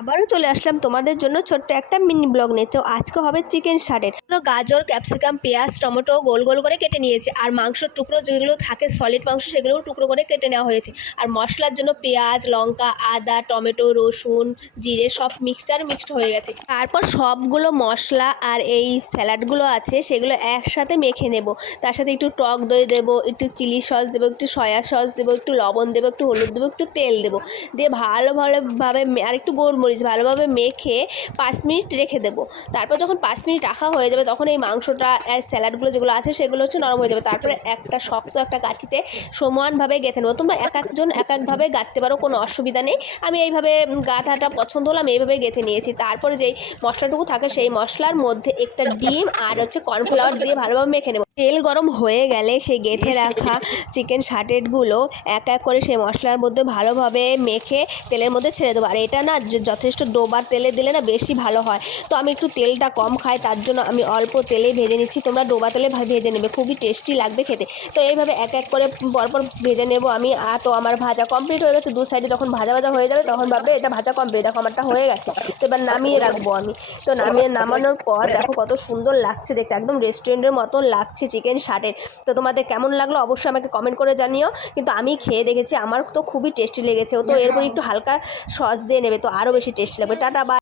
আবারও চলে আসলাম তোমাদের জন্য ছোট্ট একটা মিনি ব্লগ নিয়ে। তো আজকে হবে চিকেন শার্টের গাজর, ক্যাপসিকাম, পেঁয়াজ, টমেটো গোল গোল করে কেটে নিয়েছি। আর মাংসর টুকরো যেগুলো থাকে সলিড মাংস সেগুলোও টুকরো করে কেটে নেওয়া হয়েছে। আর মশলার জন্য পেঁয়াজ, লঙ্কা, আদা, টমেটো, রসুন, জিরে সব মিক্সড হয়ে গেছে। তারপর সবগুলো মশলা আর এই স্যালাডগুলো আছে সেগুলো একসাথে মেখে নেব। তার সাথে একটু টক দই দেবো, একটু চিলি সস দেবো, একটু সয়া সস দেবো, একটু লবণ দেবো, একটু হলুদ দেবো, একটু তেল দেবো, দিয়ে ভালোভাবে আর একটু গোলমরিচ ভালোভাবে মেখে 5 মিনিট রেখে দেবো। তারপর যখন 5 মিনিট রাখা হয়ে যাবে তখন এই মাংসটা আর স্যালাডগুলো যেগুলো আছে সেগুলো হচ্ছে নরম হয়ে যাবে। তারপরে একটা শক্ত একটা কাঠিতে সমানভাবে গেঁথে নেবো। তোমরা এক একজন এক একভাবে গাঁথতে পারো, কোনো অসুবিধা নেই। আমি এইভাবে গাঁথাটা পছন্দ হলো, আমি এইভাবে গেঁথে নিয়েছি। তারপরে যেই মশলাটুকু থাকে সেই মশলার মধ্যে একটা ডিম আর হচ্ছে কর্নফ্লাওয়ার দিয়ে ভালোভাবে মেখে নেবো। তেল গরম হয়ে গেলে সেই গেঁথে রাখা চিকেন শার্টেটগুলো এক এক করে সেই মশলার মধ্যে ভালোভাবে মেখে তেলের মধ্যে ছেড়ে দেবো। আর এটা না যথেষ্ট ডোবা তেলে দিলে না বেশি ভালো হয়। তো আমি একটু তেলটা কম খাই, তার জন্য আমি অল্প তেলেই ভেজে নিচ্ছি। তোমরা ডোবা তেলে ভেজে নেবে, খুবই টেস্টি লাগবে খেতে। তো এইভাবে এক এক করে পরপর ভেজে নেব আমি। তো আমার ভাজা কমপ্লিট হয়ে গেছে। দু সাইডে যখন ভাজা ভাজা হয়ে যাবে তখন ভাববে এটা ভাজা কমপ্লিট, দেখো আমারটা হয়ে গেছে। তো এবার নামিয়ে রাখবো আমি। তো নামানোর পর দেখো কত সুন্দর লাগছে দেখতে, একদম রেস্টুরেন্টের মতন লাগছে চিকেন শার্টের। তো তোমাদের কেমন লাগলো অবশ্যই আমাকে কমেন্ট করে জানিও। কিন্তু আমি খেয়ে দেখেছি, আমার তো খুবই টেস্টি লেগেছে। তো এরপর একটু হালকা সস দিয়ে নেবে, তো আরও বেশি টেস্টি লাগবে। Tata, by.